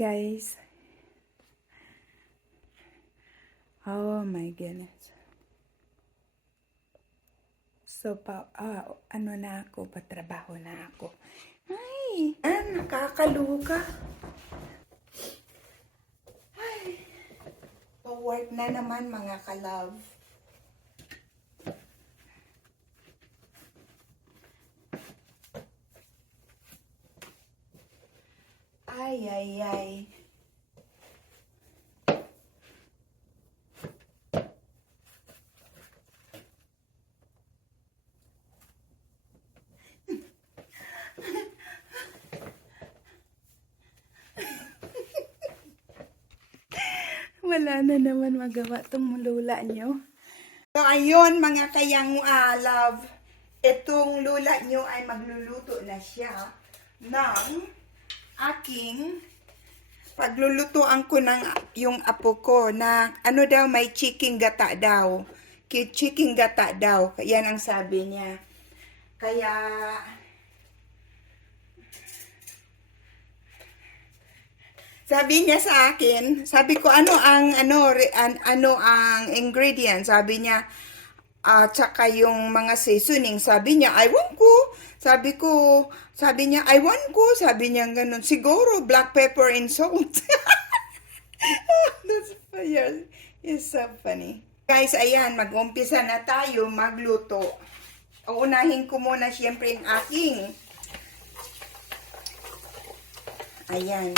Guys. Oh my goodness. So, ano na ako, patrabaho na ako. Ay, nakakaluka. Ay, pa-work na naman mga ka-love. Ay, ay, ay. Wala na naman magawa itong lula nyo. So, ayun mga kayang love. Itong lula nyo ay magluluto na siya ng aking paglulutuan ko ng yung apo ko na ano daw, may chicken gata daw. Chicken gata daw. Yan ang sabi niya. Kaya sabi niya sa akin, sabi ko ano ang ingredient, sabi niya tsaka yung mga seasoning, sabi niya I want ko. Sabi niya I want ko, sabi niya ganun, siguro black pepper and salt. That's funny. It's so funny. Guys, ayan, mag-umpisa na tayo magluto. Uunahin ko muna siyempre yung aking. Ayan.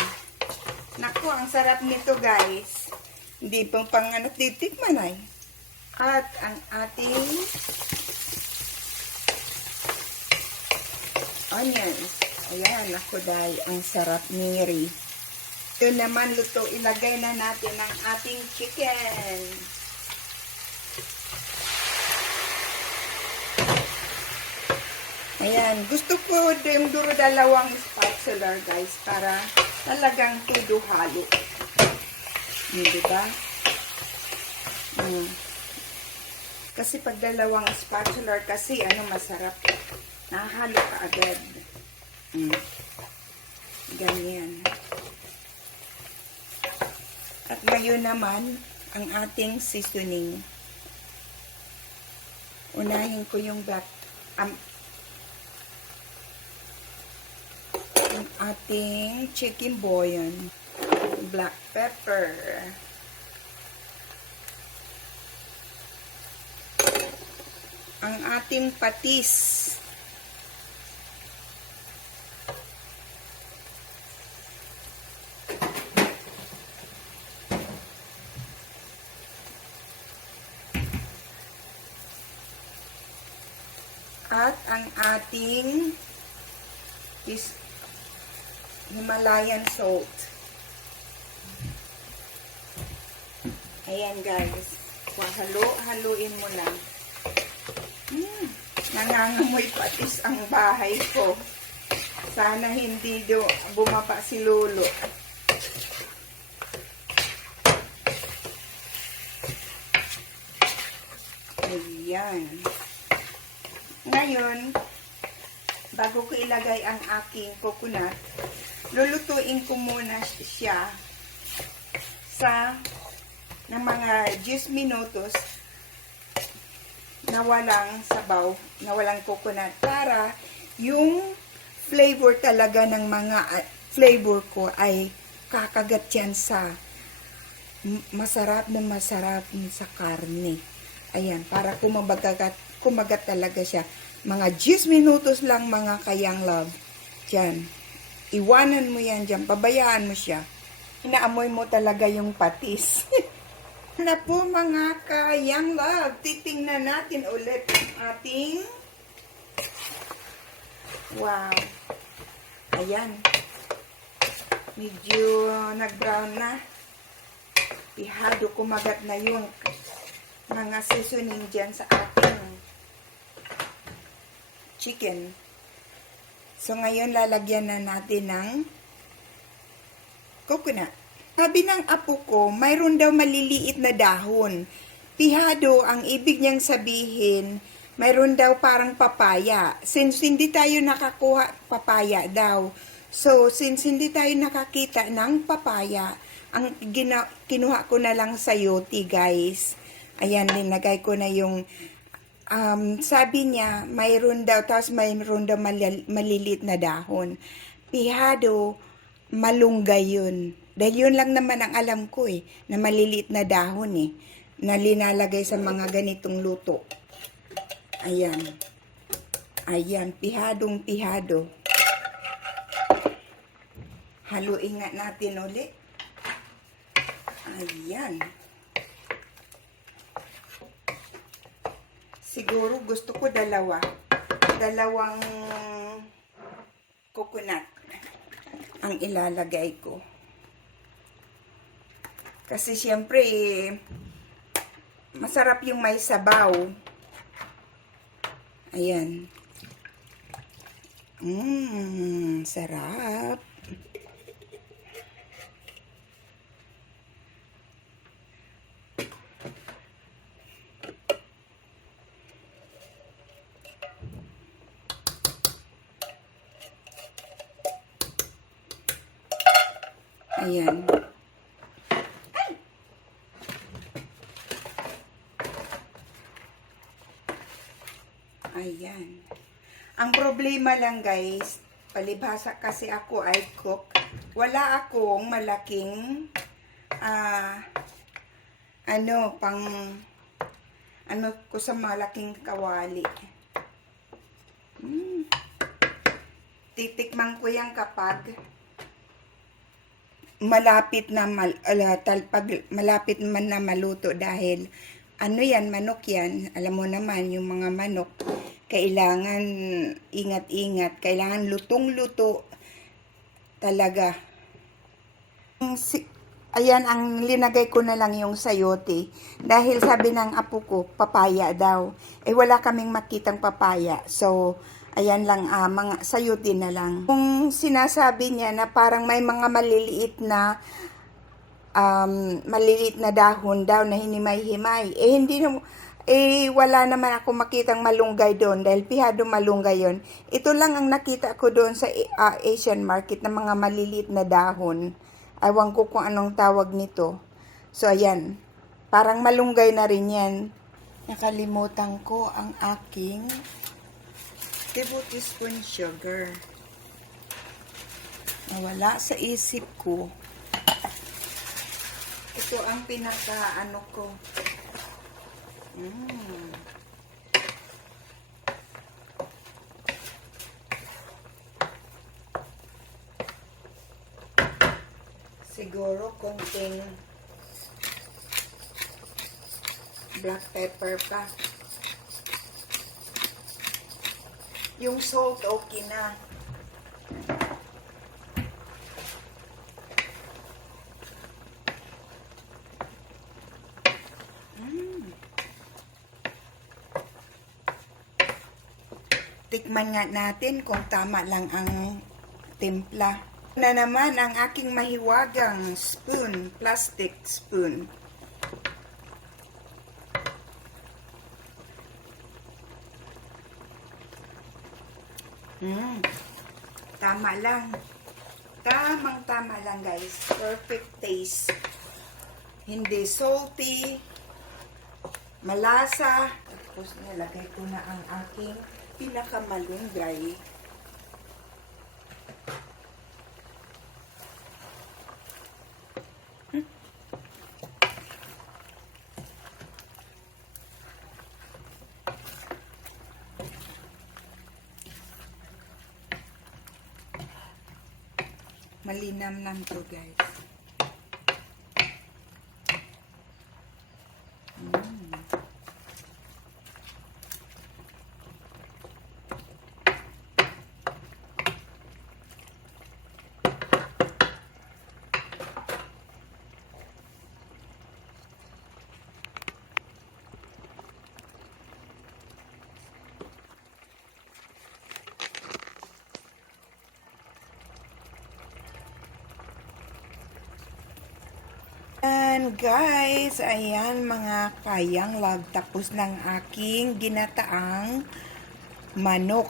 Naku, ang sarap nito guys. Hindi pang titikman ay. At ang ating onions. Ayan, naku dahil ang sarap niri. Ito naman luto, ilagay na natin ang ating chicken. Ayan, gusto ko yung dalawang spatula guys para talagang todo halo. Diba? Kasi pag dalawang spatula kasi masarap. Nahalo ka agad. Ganyan. At ngayon naman ang ating seasoning. Unahin ko yung yung ating chicken bouillon, black pepper, ang ating patis, at ang ating Himalayan salt. Ayan guys. So, haluin mo lang. Nangangamoy patis ang bahay ko. Sana hindi bumaba si Lolo. Ayan. Ngayon, bago ko ilagay ang aking coconut, lulutuin ko muna siya ng mga 10 minutos na walang sabaw, na walang coconut, para yung flavor talaga ng mga flavor ko ay kakagat yan sa masarap sa karne. Ayan, para kumagat talaga siya. Mga 10 minutos lang mga kayang love. Diyan. Iwanan mo yan dyan. Pabayaan mo siya. Inaamoy mo talaga yung patis. Na po mga kayang love. Titingnan natin ulit ang ating wow. Ayan. Medyo nag-brown na. Ihado kumagat na yung mga seasoning dyan sa ating chicken. So, ngayon, lalagyan na natin ng coconut. Sabi ng apo ko, mayroon daw maliliit na dahon. Pihado, ang ibig niyang sabihin, mayroon daw parang papaya. Since hindi tayo nakakuha papaya daw, So, since hindi tayo nakakita ng papaya, ang kinuha ko na lang sayote, guys. Ayan, linagay ko na yung, sabi niya, mayroon daw, tapos mayroon daw malilit na dahon. Pihado, malunggay yun. Dahil yun lang naman ang alam ko na maliliit na dahon na linalagay sa mga ganitong luto. Ayan. Ayan, pihadong pihado. Haluin nga natin ulit. Ayan. Siguro gusto ko dalawang coconut ang ilalagay ko. Kasi siyempre, masarap yung may sabaw. Ayan. Sarap. Ayan. Ayan. Ang problema lang, guys, palibhasa kasi ako ay cook. Wala akong malaking ko sa malaking kawali. Titikman ko yan kapag malapit na malapit man na maluto, dahil yan, manok yan. Alam mo naman, yung mga manok kailangan ingat-ingat, kailangan lutong-luto talaga. Ayan, ang linagay ko na lang yung sayote dahil sabi ng apo ko papaya daw, wala kaming makitang papaya, so ayan lang, mga sayote na lang. Kung sinasabi niya na parang may mga maliliit na dahon daw na hinimay-himay, wala naman ako makitang malunggay doon dahil pihado malunggay yon. Ito lang ang nakita ko doon sa Asian market na mga maliliit na dahon. Ewan ko kung anong tawag nito. So ayan, parang malunggay na rin yan. Nakalimutan ko ang aking tablespoon sugar. Nawala sa isip ko. Ito ang ko. Siguro konting black pepper pa. Yung salt, okay na. Tikman nga natin kung tama lang ang timpla. Na naman ang aking mahiwagang spoon, plastic spoon. Tama lang. Tamang-tama lang, guys. Perfect taste. Hindi salty. Malasa. Tapos nilagay ko na ang aking pinakamalunggay. Malinam to, guys. And guys, ayan mga kayang love, tapos ng aking ginataang manok.